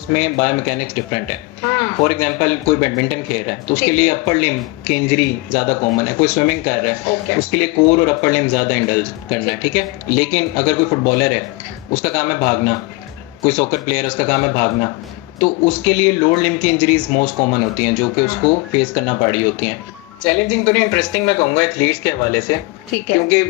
Sports में biomechanics different है। For example कोई बैडमिंटन खेल रहा है तो उसके लिए अपर लिम्ब की इंजरी ज़्यादा कॉमन है। कोई स्विमिंग कर रहा है उसके लिए कोर और अपर लिम्ब ज़्यादा इंडल्ज करना है, ठीक है। लेकिन अगर कोई फुटबॉलर है उसका काम है भागना, कोई सॉकर प्लेयर उसका काम है भागना, तो उसके लिए लोअर लिम्ब की इंजरीज मोस्ट कॉमन होती हैं जो कि उसको फेस करना पड़ी होती हैं। चैलेंजिंग तो नहीं, इंटरेस्टिंग मैं कहूँगा एथलीट्स के हवाले से, क्योंकि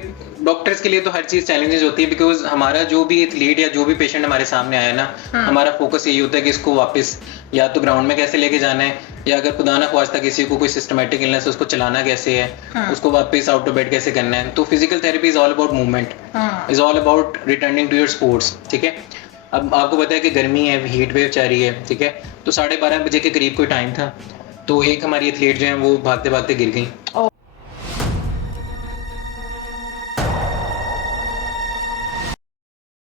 डॉक्टर्स के लिए तो हर चीज़ चैलेंजेस होती है, बिकॉज हमारा जो भी एथलीट या जो भी पेशेंट हमारे सामने आया ना, हमारा फोकस यही होता है कि इसको वापस या तो ग्राउंड में कैसे लेके जाना है, या अगर खुदा ना ख्वास्ता किसी को कोई सिस्टमेटिक इलनेस है उसको चलाना कैसे है, उसको वापस आउट ऑफ बेड कैसे करना है। तो physical therapy is all about movement, is all about returning to your sports, ठीक है। अब आपको पता है कि गर्मी है, हीट वेव चल रही है, ठीक है। तो 12:30 बजे के करीब कोई टाइम था, तो एक हमारी एथलीट जो है वो भागते भागते गिर गई।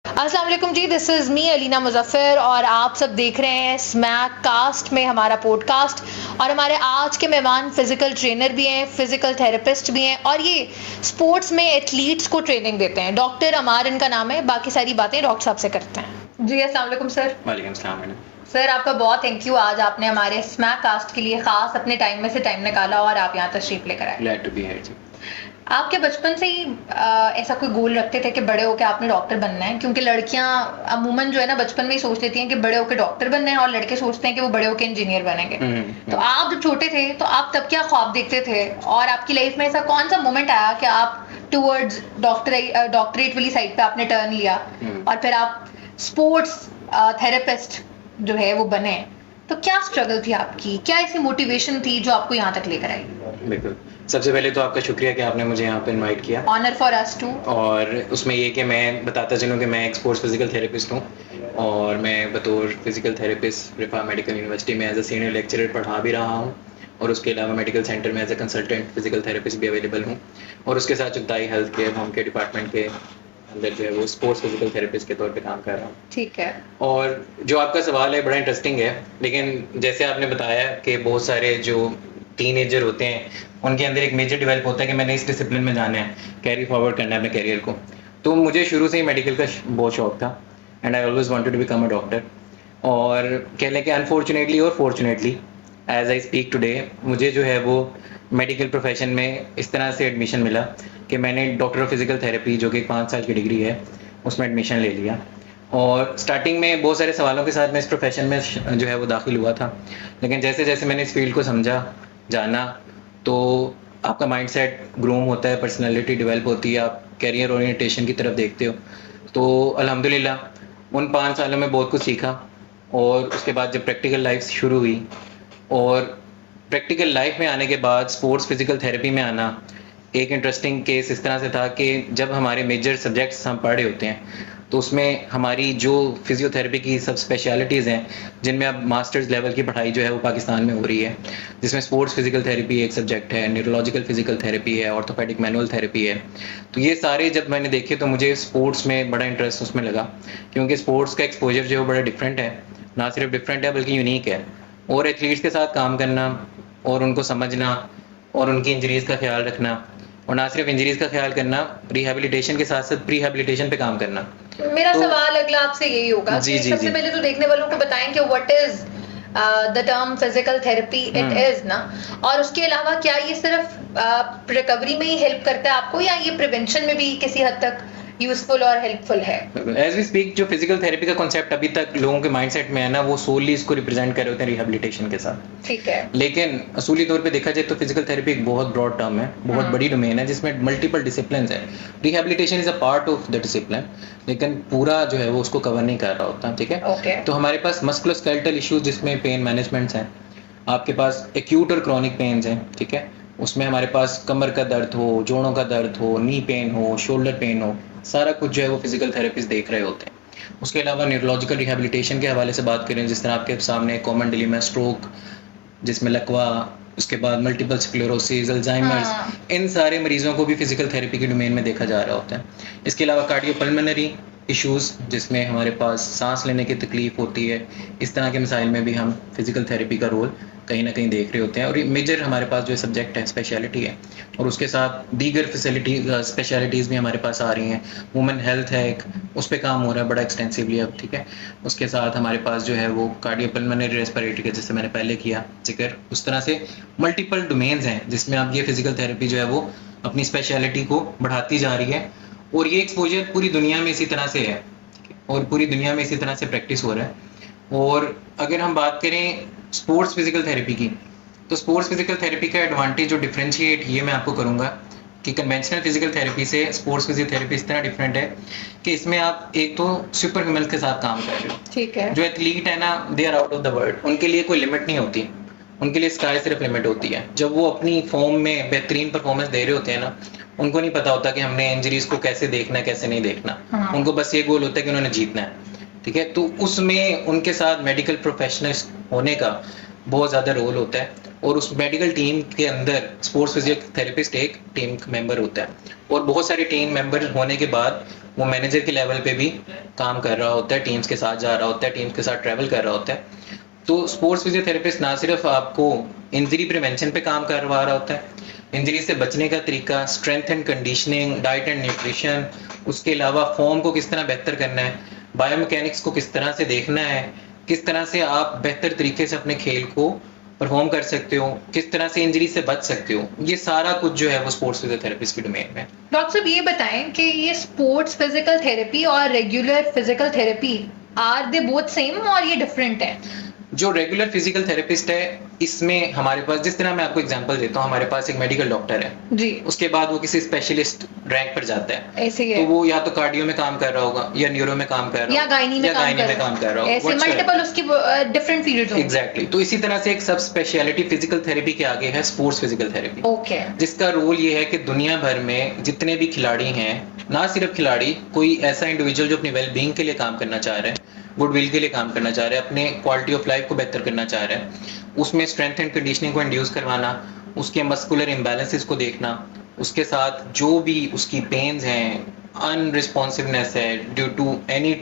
अस्सलाम वालेकुम जी, this is me Alina Muzaffar और आप सब देख रहे हैं स्मैक कास्ट में हमारा पॉडकास्ट। और हमारे आज के मेहमान फिज़िकल ट्रेनर भी हैं, फिज़िकल थेरेपिस्ट भी हैं और ये स्पोर्ट्स में एथलीट्स को ट्रेनिंग देते हैं। डॉक्टर अमार इनका नाम है। बाकी सारी बातें डॉक्टर साहब से करते हैं। जी अस्सलाम वालेकुम सर। वालेकुम सलाम मैडम। सर आपका बहुत थैंक यू, आज आपने हमारे स्मैक कास्ट के लिए ख़ास अपने टाइम में से टाइम निकाला और आप यहाँ तशरीफ़ लेकर आए। ग्लैड टू बी हियर जी। आप क्या बचपन से ही ऐसा कोई गोल रखते थे कि बड़े होकर आपने डॉक्टर बनना है? क्योंकि लड़कियां अमूमन जो है ना बचपन में ही सोच लेती हैं कि बड़े होकर डॉक्टर बनना है और लड़के सोचते हैं कि वो बड़े होकर इंजीनियर बनेंगे। तो आप जब छोटे थे तो आप तब क्या ख्वाब देखते थे और आपकी लाइफ में ऐसा कौन सा मोमेंट आया कि आप टुवर्ड्स डॉक्टरेट वाली साइड पे आपने टर्न लिया और फिर आप स्पोर्ट्स थेरेपिस्ट जो है वो बने? तो क्या स्ट्रगल थी आपकी, क्या ऐसी मोटिवेशन थी जो आपको यहाँ तक लेकर आई? बिल्कुल, सबसे पहले तो आपका शुक्रिया कि आपने मुझे यहाँ पे इनवाइट किया। Honour for us too. और उसमें ये कि मैं बताता चलूँ कि मैं एक स्पोर्ट्स फिजिकल थेरेपिस्ट हूँ और मैं बतौर physical therapist Riphah medical university में एज अ सीनियर लेक्चरर पढ़ा भी रहा हूँ और उसके अलावा मेडिकल सेंटर में as a consultant physical therapist भी अवेलेबल हूँ और उसके साथ Chughtai health care home care department के अंदर जो है वो स्पोर्ट्स फिजिकल थेरेपिस्ट के तौर पे काम कर रहा हूँ। ठीक है। और जो आपका सवाल है बड़ा इंटरेस्टिंग है, लेकिन जैसे आपने बताया कि बहुत सारे जो टीनेजर होते हैं उनके अंदर एक मेजर डेवलप होता है कि मैंने इस डिसिप्लिन में जाना है, कैरी फॉरवर्ड करना है अपने करियर को। तो मुझे शुरू से ही मेडिकल का बहुत शौक था and I always wanted to become a doctor. और कह लें कि अनफॉर्चुनेटली और fortunately as I speak today मुझे जो है वो मेडिकल प्रोफेशन में इस तरह से एडमिशन मिला कि मैंने डॉक्टर ऑफ फिजिकल थेरेपी जो कि 5 साल की डिग्री है उसमें एडमिशन ले लिया। और स्टार्टिंग में बहुत सारे सवालों के साथ मैं इस प्रोफेशन में जो है वो दाखिल हुआ था, लेकिन जैसे जैसे मैंने इस फील्ड को समझा जाना तो आपका माइंडसेट ग्रूम होता है, पर्सनालिटी डेवलप होती है, आप कैरियर ओरिएंटेशन की तरफ देखते हो। तो अल्हम्दुलिल्लाह उन 5 सालों में बहुत कुछ सीखा और उसके बाद जब प्रैक्टिकल लाइफ शुरू हुई और प्रैक्टिकल लाइफ में आने के बाद स्पोर्ट्स फिजिकल थेरेपी में आना एक इंटरेस्टिंग केस इस तरह से था कि जब हमारे मेजर सब्जेक्ट्स हम पढ़ रहे होते हैं तो उसमें हमारी जो फिजियोथेरेपी की सब स्पेशलिटीज़ हैं जिनमें अब मास्टर्स लेवल की पढ़ाई जो है वो पाकिस्तान में हो रही है, जिसमें स्पोर्ट्स फिजिकल थेरेपी एक सब्जेक्ट है, न्यूरोलॉजिकल फिजिकल थेरेपी है, ऑर्थोपेडिक मैनुअल थेरेपी है। तो ये सारे जब मैंने देखे तो मुझे स्पोर्ट्स में बड़ा इंटरेस्ट उसमें लगा, क्योंकि स्पोर्ट्स का एक्सपोजर जो है वो बड़ा डिफरेंट है, ना सिर्फ डिफरेंट है बल्कि यूनिक है। और एथलीट्स के साथ काम करना और उनको समझना और उनकी इंजरीज़ का ख्याल रखना और ना सिर्फ इंजरीज़ का ख्याल करना, रिहैबिलिटेशन के साथ साथ प्रीहैबिलिटेशन पे काम करना। मेरा सवाल अगला आपसे यही होगा कि सबसे पहले तो देखने वालों को बताएं कि what is the term physical therapy it is ना, और उसके अलावा क्या ये सिर्फ रिकवरी में ही हेल्प करता है आपको या ये प्रिवेंशन में भी किसी हद तक यूजफुल और हेल्पफुल है? एज वी स्पीक जो फिजिकल थेरेपी का कॉन्सेप्ट अभी तक लोगों के माइंडसेट में है ना, वो सोली इसको रिप्रेजेंट कर रहे होते हैं रिहैबिलिटेशन के साथ। ठीक है। लेकिन असूली तौर पे देखा जाए तो फिजिकल थेरेपी एक बहुत ब्रॉड टर्म है, बहुत बड़ी डोमेन है जिसमें मल्टीपल डिसिप्लिन है। Rehabilitation is a part of the discipline, लेकिन पूरा जो है वो उसको कवर नहीं कर रहा होता, ठीक है। तो हमारे पास मस्कुलोस्केलेटल इश्यूज जिसमें पेन मैनेजमेंट्स हैं, आपके पास एक्यूट और क्रॉनिक पेन्स हैं, ठीक है। उसमें हमारे पास कमर का दर्द हो, जोड़ों का दर्द हो, नी पेन हो, शोल्डर पेन हो, सारा कुछ जो है वो फिजिकल थेरेपिस्ट देख रहे होते हैं। उसके अलावा न्यूरोलॉजिकल रिहैबिलिटेशन के हवाले से बात करें, जिस तरह आपके सामने कॉमन डिलीमा स्ट्रोक, जिसमें लकवा, उसके बाद मल्टीपल स्क्लेरोसिस, अल्जाइमर्स, इन सारे मरीजों को भी फिजिकल थेरेपी की डोमेन में देखा जा रहा होता है। इसके अलावा कार्डियोपल्मोनरी इश्यूज़ जिसमें हमारे पास सांस लेने की तकलीफ होती है, इस तरह के मसाइल में भी हम फिजिकल थेरेपी का रोल कहीं ना कहीं देख रहे होते हैं, और ये मेजर हमारे पास जो सब्जेक्ट है स्पेशलिटी है, और उसके साथ दीगर फैसिलिटी स्पेशलिटीज़ भी हमारे पास आ रही हैं। वुमेन हेल्थ है एक, उस पर काम हो रहा है बड़ा एक्सटेंसिवली अब, ठीक है। उसके साथ हमारे पास जो है वो कार्डियोपल्मोनरी रेस्पिरेटरी का, जिससे मैंने पहले किया जिक्र, उस तरह से मल्टीपल डोमेन्स हैं जिसमें अब ये फिजिकल थेरेपी जो है वो अपनी स्पेशलिटी को बढ़ाती जा रही है, और ये एक्सपोजर पूरी दुनिया में इसी तरह से है, और पूरी दुनिया में इसी तरह से प्रैक्टिस हो रहा है। और अगर हम बात करें स्पोर्ट्स फिजिकल थेरेपी की, तो स्पोर्ट्स फिजिकल थेरेपी का एडवांटेज जो डिफरेंशिएट ये मैं आपको करूंगा कि कन्वेंशनल फिजिकल थेरेपी से स्पोर्ट्स फिजिकल थेरेपी इस तरह डिफरेंट है कि इसमें आप एक तो सुपर ह्यूमन के साथ काम कर रहे हो, ठीक है। जो एथलीट है ना, they are out of the world, उनके लिए कोई लिमिट नहीं होती, उनके लिए स्काई सिर्फ लिमिट होती है। जब वो अपनी फॉर्म में बेहतरीन परफॉर्मेंस दे रहे होते हैं ना, उनको नहीं पता होता कि हमने इंजरीज को कैसे देखना है कैसे नहीं देखना, हाँ। उनको बस ये गोल होता है कि उन्होंने जीतना है, ठीक है। तो उसमें उनके साथ मेडिकल प्रोफेशनल्स होने का बहुत ज़्यादा रोल होता है, और उस मेडिकल टीम के अंदर स्पोर्ट्स फिजियोथेरेपिस्ट एक टीम मेंबर होता है, और बहुत सारे टीम मेंबर होने के बाद वो मैनेजर के लेवल पे भी काम कर रहा होता है, टीम्स के साथ जा रहा होता है, टीम्स के साथ ट्रैवल कर रहा होता है। तो स्पोर्ट्स फिजियोथेरेपिस्ट ना सिर्फ आपको इंजरी प्रिवेंशन पे काम करवा रहा होता है, इंजरी से बचने का तरीका, strength and conditioning, diet and nutrition, उसके अलावा फॉर्म को किस तरह बेहतर करना है, बायोमैकेनिक्स को किस तरह से देखना है, किस तरह से आप बेहतर तरीके से अपने खेल को परफॉर्म कर सकते हो, किस तरह से इंजरी से बच सकते हो, ये सारा कुछ जो है वो स्पोर्ट्स फिजियोथेरेपिस्ट की डोमेन में। डॉक्टर साहब ये बताएं कि ये स्पोर्ट्स फिजिकल थेरेपी और regular physical therapy, are they both same और ये डिफरेंट है? जो रेगुलर फिजिकल थेरेपिस्ट है, इसमें हमारे पास, जिस तरह मैं आपको एग्जांपल देता हूँ, हमारे पास एक मेडिकल डॉक्टर है जी, उसके बाद वो किसी स्पेशलिस्ट रैंक पर जाता है, ऐसे ही तो है, वो या तो कार्डियो में काम कर रहा होगा, या न्यूरो में काम कर रहा या होगा, गायनी में या काम गायनी कर में काम कर रहा होगा, ऐसे मल्टीपल उसकी डिफरेंट फील्ड्स होंगे। एग्जैक्टली। तो इसी तरह से एक सब स्पेशलिटी फिजिकल थेरेपी के आगे है स्पोर्ट्स फिजिकल थेरेपी, ओके, जिसका रोल ये है कि दुनिया भर में जितने भी खिलाड़ी हैं, ना सिर्फ खिलाड़ी, कोई ऐसा इंडिविजुअल जो अपनी वेलबींग के लिए काम करना चाह रहा है, गुडविल के लिए काम करना चाह रहा है, अपने क्वालिटी ऑफ लाइफ को बेहतर करना चाह रहा है, उसमें स्ट्रेंथ एंड कंडीशनिंग को इंड्यूस करवाना, उसके मस्कुलर इम्बैलेंसेस को देखना, उसके साथ जो भी उसकी पेन्स हैं, अनरिस्पॉन्सिवनेस है due to any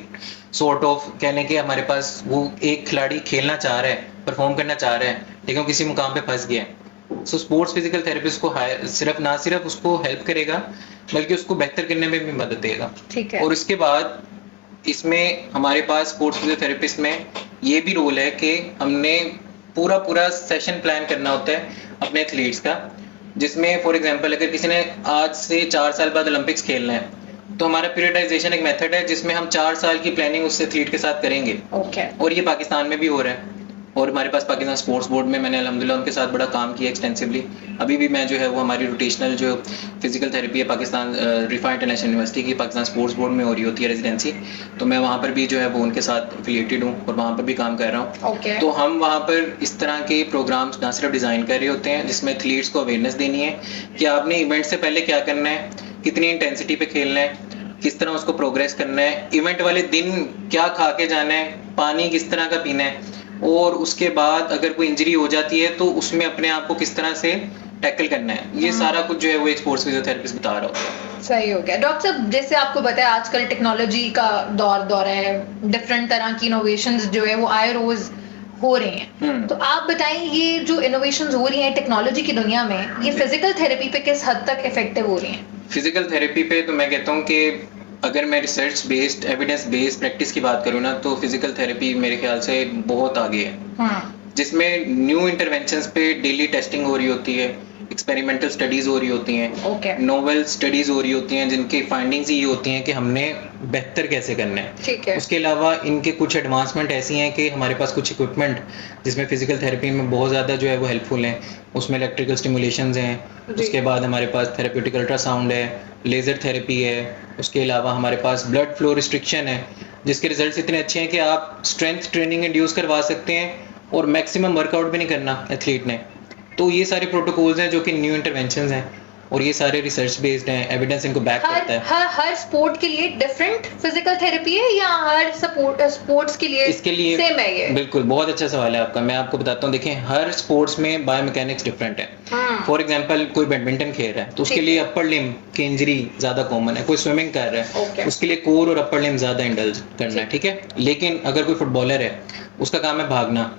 sort of, कहने के हमारे पास वो एक खिलाड़ी खेलना चाह रहा है, परफॉर्म करना चाह रहा है, लेकिन किसी मुकाम पे फंस गया है, सो स्पोर्ट्स फिजिकल थेरेपिस्ट को सिर्फ ना सिर्फ उसको हेल्प करेगा, बल्कि उसको बेहतर करने में भी मदद देगा। ठीक है। और इसके बाद इसमें हमारे पास स्पोर्ट्स फिजियोथेरेपिस्ट में ये भी रोल है कि हमने पूरा सेशन प्लान करना होता है अपने एथलीट्स का, जिसमें फॉर एग्जांपल अगर किसी ने आज से 4 साल बाद ओलंपिक्स खेलना है, तो हमारा पीरियडाइजेशन एक मेथड है जिसमें हम 4 साल की प्लानिंग उस एथलीट के साथ करेंगे, ओके, और ये पाकिस्तान में भी हो रहा है, और हमारे पास पाकिस्तान स्पोर्ट्स बोर्ड में मैंने अल्हम्दुलिल्लाह उनके साथ बड़ा काम किया एक्सटेंसिवली। अभी भी मैं जो है वो हमारी रोटेशनल जो फिजिकल थेरेपी है पाकिस्तान रिफा इंटरनेशनल यूनिवर्सिटी की पाकिस्तान स्पोर्ट्स बोर्ड में हो रही होती है रेजिडेंसी, तो मैं वहाँ पर भी जो है वो उनके साथ एफिलिएटेड हूँ और वहाँ पर भी काम कर रहा हूँ। ओके, तो हम वहाँ पर इस तरह के प्रोग्राम्स ना सिर्फ डिज़ाइन कर रहे होते हैं जिसमें एथलीट्स को अवेयरनेस देनी है कि आपने इवेंट से पहले क्या करना है, कितनी इंटेंसिटी पे खेलना है, किस तरह उसको प्रोग्रेस करना है, इवेंट वाले दिन क्या खा के जाना है, पानी किस तरह का पीना है, और उसके बाद अगर कोई इंजरी हो जाती है तो उसमें अपने आप को किस तरह से टैकल करना है, ये सारा कुछ जो है वो एक स्पोर्ट्स फिजियोथेरेपिस्ट बता रहा होता है। सही हो गया। डॉक्टर साहब जैसे आपको पता है आजकल टेक्नोलॉजी का दौर है, डिफरेंट तरह की इनोवेशंस जो है वो आए रोज हो रही हैं, तो आप बताएं ये जो इनोवेशंस हो रही हैं टेक्नोलॉजी की दुनिया में, ये फिजिकल थेरेपी पे किस हद तक इफेक्टिव हो रही हैं? फिजिकल थेरेपी पे तो मैं कहता हूँ कि अगर मैं research based evidence based practice की बात करूँ ना, तो फिजिकल थेरेपी मेरे ख्याल से बहुत आगे है, जिसमें न्यू इंटरवेंशंस पे डेली टेस्टिंग हो रही होती है, एक्सपेरिमेंटल स्टडीज हो रही होती हैं, ओके, नोवेल स्टडीज हो रही होती हैं, जिनकी फाइंडिंग्स ये होती हैं कि हमने बेहतर कैसे करना है। ठीक है। उसके अलावा इनके कुछ एडवांसमेंट ऐसी हैं कि हमारे पास कुछ इक्विपमेंट जिसमें फिजिकल थेरेपी में बहुत ज़्यादा जो है वो हेल्पफुल हैं, उसमें इलेक्ट्रिकल स्टिमुलेशंस हैं, उसके बाद हमारे पास थेरेप्यूटिक अल्ट्रासाउंड है, लेज़र थेरेपी है, उसके अलावा हमारे पास ब्लड फ्लो रिस्ट्रिक्शन है, जिसके रिजल्ट्स इतने अच्छे हैं कि आप स्ट्रेंथ ट्रेनिंग इंड्यूस करवा सकते हैं और मैक्सिमम वर्कआउट भी नहीं करना एथलीट ने। तो ये सारे प्रोटोकॉल्स हैं जो कि न्यू इंटरवेंशंस हैं, और ये सारे रिसर्च बेस्ड हैं, एविडेंस इनको बैक करता है। हर स्पोर्ट के लिए डिफरेंट फिजिकल थेरेपी है या हर स्पोर्ट्स के लिए इसके लिए सेम है ये? बिल्कुल, बहुत अच्छा सवाल है आपका। मैं आपको बताता हूँ, देखें हर स्पोर्ट्स में बायोमैकेनिक्स डिफरेंट है। फॉर एग्जांपल कोई बैडमिंटन खेल रहा है तो उसके लिए अपर लिम्ब की इंजरी ज्यादा कॉमन है, कोई स्विमिंग कर रहा है Okay. उसके लिए कोर और अपर लिम्ब ज्यादा इंडल्ज करना है, ठीक है। लेकिन अगर कोई फुटबॉलर है, उसका काम है भागना,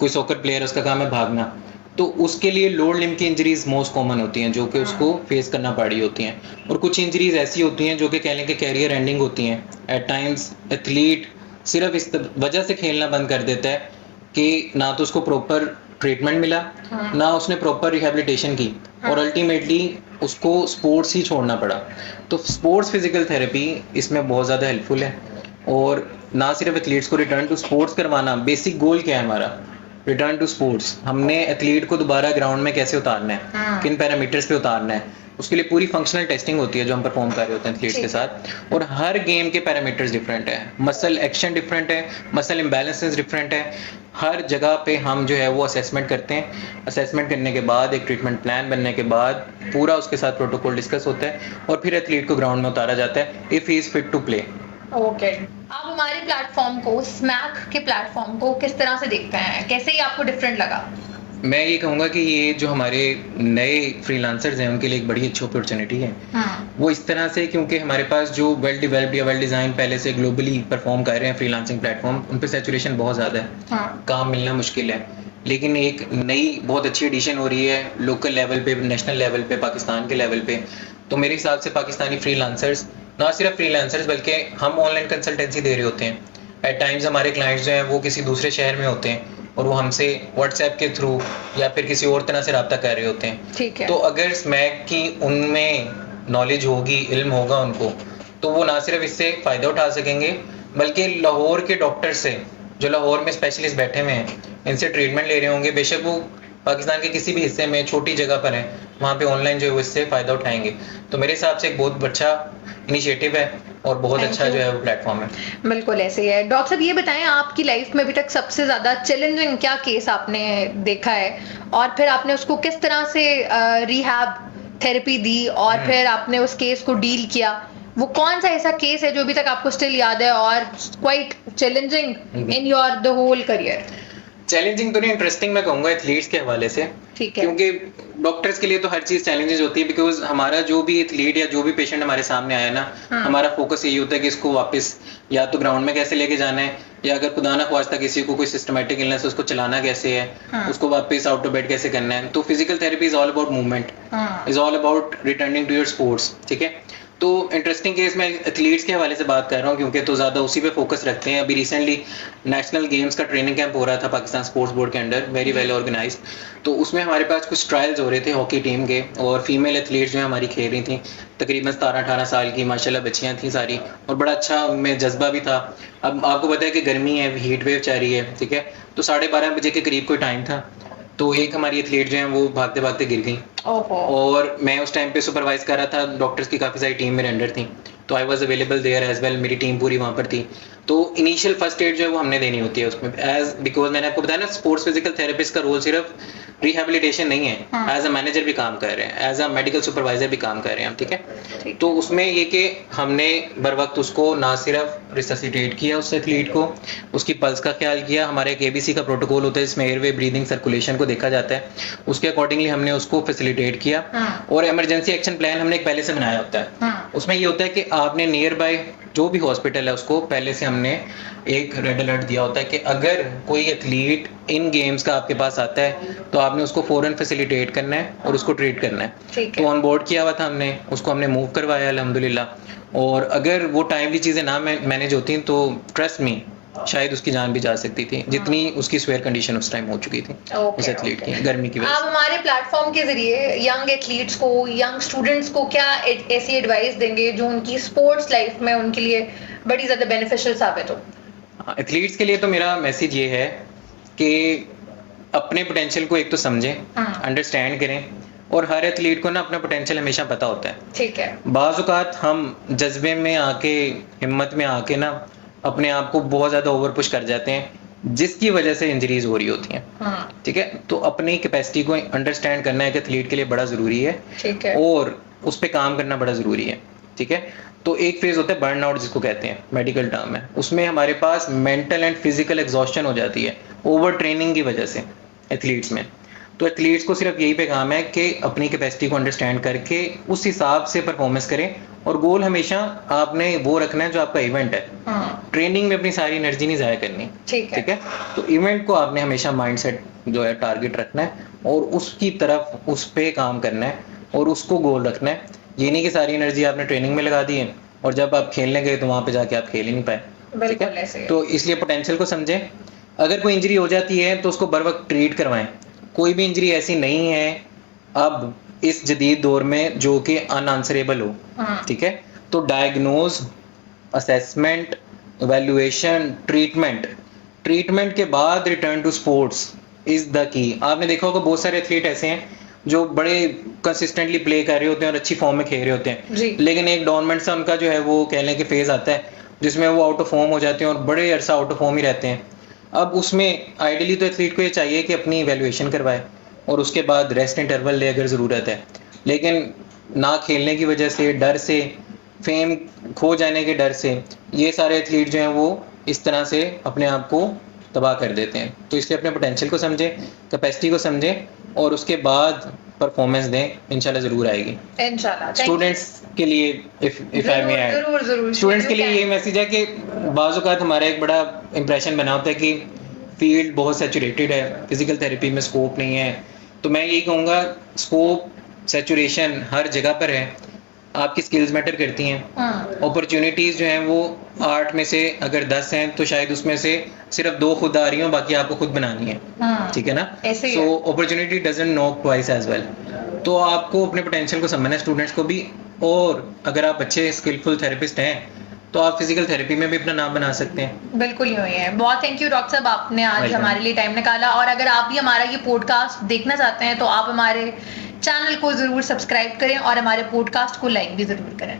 कोई सॉकर प्लेयर उसका काम है भागना, तो उसके लिए लोअर लिम्ब की इंजरीज मोस्ट कॉमन होती हैं जो कि उसको फेस करना पड़ी होती हैं। और कुछ इंजरीज ऐसी होती हैं जो कि कह लें कि कैरियर एंडिंग होती हैं। एट टाइम्स एथलीट सिर्फ इस वजह से खेलना बंद कर देता है कि ना तो उसको प्रॉपर ट्रीटमेंट मिला, ना उसने प्रॉपर रिहेबिलिटेशन की, और अल्टीमेटली उसको स्पोर्ट्स ही छोड़ना पड़ा। तो स्पोर्ट्स फिजिकल थेरेपी इसमें बहुत ज़्यादा हेल्पफुल है। और ना सिर्फ एथलीट्स को रिटर्न टू स्पोर्ट्स करवाना, बेसिक गोल क्या है हमारा, रिटर्न टू स्पोर्ट्स। हमने एथलीट को दोबारा ग्राउंड में कैसे उतारना है, किन पैरामीटर्स पे उतारना है, उसके लिए पूरी फंक्शनल टेस्टिंग होती है जो हम परफॉर्म कर रहे होते हैं एथलीट्स के साथ। और हर गेम के पैरामीटर्स डिफरेंट है, मसल एक्शन डिफरेंट है, मसल इम्बैलेंसेस डिफरेंट है। हर जगह पे हम जो है वो असेसमेंट करते हैं। असेसमेंट करने के बाद एक ट्रीटमेंट प्लान बनने के बाद पूरा उसके साथ प्रोटोकॉल डिस्कस होता है और फिर एथलीट को ग्राउंड में उतारा जाता है if he is fit to play. Okay, आप हमारे प्लेटफॉर्म को, स्मैक के प्लेटफॉर्म को किस तरह से देखते हैं, कैसे ही आपको डिफरेंट लगा? मैं ये कहूँगा कि ये जो हमारे नए फ्रीलांसर्स हैं उनके लिए एक बड़ी अच्छी अपॉर्चुनिटी है। वो इस तरह से क्योंकि हमारे पास जो वेल डेवलप्ड या वेल डिज़ाइन पहले से ग्लोबली परफॉर्म कर रहे हैं फ्रीलांसिंग प्लेटफॉर्म, उन पे सैचुरेशन बहुत ज़्यादा है, काम मिलना मुश्किल है। लेकिन एक नई बहुत अच्छी एडिशन हो रही है लोकल लेवल पे, नेशनल लेवल पे, पाकिस्तान के लेवल पे। तो मेरे हिसाब से पाकिस्तानी फ्रीलांसर्स, ना सिर्फ फ्रीलांसर्स बल्कि हम ऑनलाइन कंसल्टेंसी दे रहे होते हैं। एट टाइम्स हमारे क्लाइंट्स जो हैं वो किसी दूसरे शहर में होते हैं और वो हमसे व्हाट्सएप के थ्रू या फिर किसी और तरह से रब्ता कर रहे होते हैं। ठीक है। तो अगर स्मैक की उनमें नॉलेज होगी, इल्म होगा उनको, तो वो ना सिर्फ इससे फ़ायदा उठा सकेंगे बल्कि लाहौर के डॉक्टर से, जो लाहौर में स्पेशलिस्ट बैठे हुए हैं, इनसे ट्रीटमेंट ले रहे होंगे। बेशक वो पाकिस्तान के किसी भी हिस्से में छोटी जगह पर हैं, वहाँ पे ऑनलाइन जो है वो इससे फ़ायदा उठाएंगे। तो मेरे हिसाब से एक बहुत अच्छा इनिशिएटिव है और बहुत अच्छा जो है वो प्लेटफॉर्म है। बिल्कुल ऐसे ही है। डॉक्टर साहब ये बताएं, आपकी लाइफ में अभी तक सबसे ज्यादा चैलेंजिंग क्या केस आपने देखा है और फिर आपने उसको किस तरह से रिहैब थेरेपी दी और फिर आपने उस केस को डील किया? वो कौन सा ऐसा केस है जो अभी तक आपको स्टिल याद है और quite challenging in your the whole career? Challenging तो नहीं, इंटरेस्टिंग मैं कहूँगा एथलीट्स के हवाले से। ठीक है। क्योंकि डॉक्टर्स के लिए तो हर चीज़ चैलेंजेस होती है, बिकॉज हमारा जो भी एथलीट या जो भी पेशेंट हमारे सामने आया ना, हमारा फोकस यही होता है कि इसको वापस या तो ग्राउंड में कैसे लेके जाना है, या अगर खुदा ना ख्वास्ता किसी को कोई सिस्टमेटिक इलनेस है उसको चलाना कैसे है, उसको वापस आउट ऑफ बेड कैसे करना है। तो physical therapy is all about movement, is all about returning to your sports. ठीक है, तो इंटरेस्टिंग केस मैं एथलीट्स के हवाले से बात कर रहा हूँ क्योंकि तो ज़्यादा उसी पे फोकस रखते हैं। अभी रिसेंटली नेशनल गेम्स का ट्रेनिंग कैंप हो रहा था पाकिस्तान स्पोर्ट्स बोर्ड के अंडर, वेरी वेल ऑर्गेनाइज्ड। तो उसमें हमारे पास कुछ ट्रायल्स हो रहे थे हॉकी टीम के, और फीमेल एथलीट्स जो है हमारी खेल रही थी, तकरीबन 17-18 साल की माशाल्लाह बच्चियाँ थी सारी, और बड़ा अच्छा उनमें जज्बा भी था। अब आपको पता है कि गर्मी है, हीट वेव चल रही है, ठीक है, तो 12:30 बजे के करीब कोई टाइम था, तो एक हमारी एथलीट जो है वो भागते भागते गिर गई। और मैं उस टाइम पे सुपरवाइज कर रहा था, डॉक्टर्स की काफ़ी सारी टीम मेरे अंडर थी, तो I was available there as well, मेरी टीम पूरी वहाँ पर थी। तो इनिशियल फर्स्ट एड जो है वो हमने देनी होती है उसमें, एज बिकॉज मैंने आपको बताया ना स्पोर्ट्स फिजिकल थेरेपिस्ट का रोल सिर्फ रिहेबिलिटेशन नहीं है, एज अ मैनेजर भी काम कर रहे हैं, एज अ मेडिकल सुपरवाइजर भी काम कर रहे हैं हम। ठीक है, तो उसमें ये कि हमने बर वक्त उसको ना सिर्फ रिससिटेट किया उस एथलीट को, उसकी पल्स का ख्याल किया। हमारे एक एबीसी का प्रोटोकॉल होता है जिसमें एयरवे, ब्रीदिंग, सर्कुलेशन को देखा जाता है, उसके अकॉर्डिंगली हमने उसको फैसिलिटेट किया। और इमरजेंसी एक्शन प्लान हमने एक पहले से बनाया होता है। उसमें ये होता है कि आपने नियर बाय जो भी हॉस्पिटल है उसको पहले से हमने एक रेड अलर्ट दिया होता है कि अगर कोई एथलीट इन गेम्स का आपके पास आता है तो आपने उसको फौरन फैसिलिटेट करना है और उसको ट्रीट करना है। तो ऑन बोर्ड किया हुआ था हमने, उसको हमने मूव करवाया अल्हम्दुलिल्लाह। और अगर वो टाइमली चीज़ें ना मैनेज होती तो ट्रस्ट मी शायद उसकी जान भी जा सकती थी, जितनी उसकी स्वेयर कंडीशन उस टाइम हो चुकी थी उस एथलीट की गर्मी की वजह से। आप हमारे प्लेटफॉर्म के जरिए यंग एथलीट्स को, यंग स्टूडेंट्स को क्या ऐसी एडवाइस देंगे जो उनकी स्पोर्ट्स लाइफ में उनके लिए बड़ी ज़्यादा बेनिफिशियल साबित हो? एथलीट्स के लिए तो मेरा मैसेज ये है कि अपने पोटेंशियल को एक तो समझें, अंडरस्टैंड करें, और हर एथलीट को ना अपना पोटेंशियल हमेशा पता होता है। ठीक है। बाज़ औक़ात हम जज्बे में आके, हिम्मत में आके ना अपने आप को बहुत ज़्यादा ओवर पुश कर जाते हैं, जिसकी वजह से इंजरीज हो रही होती हैं। ठीक है, तो अपनी कैपेसिटी को अंडरस्टैंड करना एक एथलीट के लिए बड़ा ज़रूरी है। ठीक है। और उस पर काम करना बड़ा ज़रूरी है। ठीक है, तो एक फेज होता है बर्न आउट जिसको कहते हैं, मेडिकल टर्म है, उसमें हमारे पास मेंटल एंड फिजिकल एग्जॉस्शन हो जाती है ओवर ट्रेनिंग की वजह से एथलीट्स में। तो एथलीट्स को सिर्फ यही पैगाम है कि अपनी कैपेसिटी को अंडरस्टैंड करके उस हिसाब से परफॉर्मेंस करें और गोल हमेशा आपने वो रखना है जो आपका इवेंट है। हाँ, ट्रेनिंग में अपनी सारी एनर्जी नहीं जाया करनी, ठीक है। ठीक है? तो इवेंट को आपने हमेशा माइंडसेट जो है टारगेट रखना है और उसकी तरफ उस पे काम करना है और उसको गोल रखना है। ये नहीं कि सारी एनर्जी आपने ट्रेनिंग में लगा दी है और जब आप खेलने गए तो वहां पे जाके आप खेल ही नहीं पाए, ठीक बिल्कुल है? ऐसे ही है। तो इसलिए पोटेंशियल को समझें। अगर कोई इंजरी हो जाती है तो उसको बर वक्त ट्रीट करवाएं। कोई भी इंजरी ऐसी नहीं है अब इस जदीद दौर में जो कि अनआंसरेबल हो, हाँ, ठीक है? तो डायग्नोज, असेसमेंट, इवैल्यूएशन, ट्रीटमेंट के बाद return to sports is the key. आपने देखा होगा बहुत सारे एथलीट ऐसे हैं जो बड़े कंसिस्टेंटली प्ले कर रहे होते हैं और अच्छी फॉर्म में खेल रहे होते हैं, जी। लेकिन एक डोरमेंट सा उनका जो है वो कह लें कि फेज आता है जिसमें वो आउट ऑफ फॉर्म हो जाते हैं और बड़े अरसा आउट ऑफ फॉर्म ही रहते हैं। अब उसमें आइडियली तो एथलीट को ये चाहिए कि अपनी इवैल्यूएशन करवाए और उसके बाद रेस्ट इंटरवल ले अगर ज़रूरत है, लेकिन ना खेलने की वजह से, डर से, फेम खो जाने के डर से ये सारे एथलीट जो हैं वो इस तरह से अपने आप को तबाह कर देते हैं। तो इसलिए अपने पोटेंशियल को समझें, कैपेसिटी को समझें और उसके बाद परफॉर्मेंस दें, इंशाल्लाह ज़रूर आएगी। इंशाल्लाह। स्टूडेंट्स के लिए इफ आई मे ऐड, जरूर जरूर स्टूडेंट्स के लिए ये मैसेज है कि बाज़ औक़ात हमारा एक बड़ा इंप्रेशन बना होता है कि फील्ड बहुत सैचुरेटेड है, फिजिकल थेरेपी में स्कोप नहीं है। तो मैं यही कहूँगा स्कोप, सैचुरेशन हर जगह पर है। आपकी स्किल्स मैटर करती हैं। अपॉर्चुनिटीज़ जो हैं वो 8 में से अगर 10 हैं तो शायद उसमें से सिर्फ 2 खुद आ रही हो, बाकी आपको खुद बनानी है, ठीक है ना? ऐसे ही सो है। Opportunity doesn't knock twice as well. तो आपको अपने पोटेंशियल को समझना है, स्टूडेंट्स को भी। और अगर आप अच्छे स्किलफुल थेरेपिस्ट हैं तो आप फिजिकल थेरेपी में भी अपना नाम बना सकते हैं। बिल्कुल यूं ही है। बहुत थैंक यू डॉक्टर साहब, आपने आज Welcome. हमारे लिए टाइम निकाला। और अगर आप भी हमारा ये पॉडकास्ट देखना चाहते हैं तो आप हमारे चैनल को जरूर सब्सक्राइब करें और हमारे पॉडकास्ट को लाइक भी जरूर करें।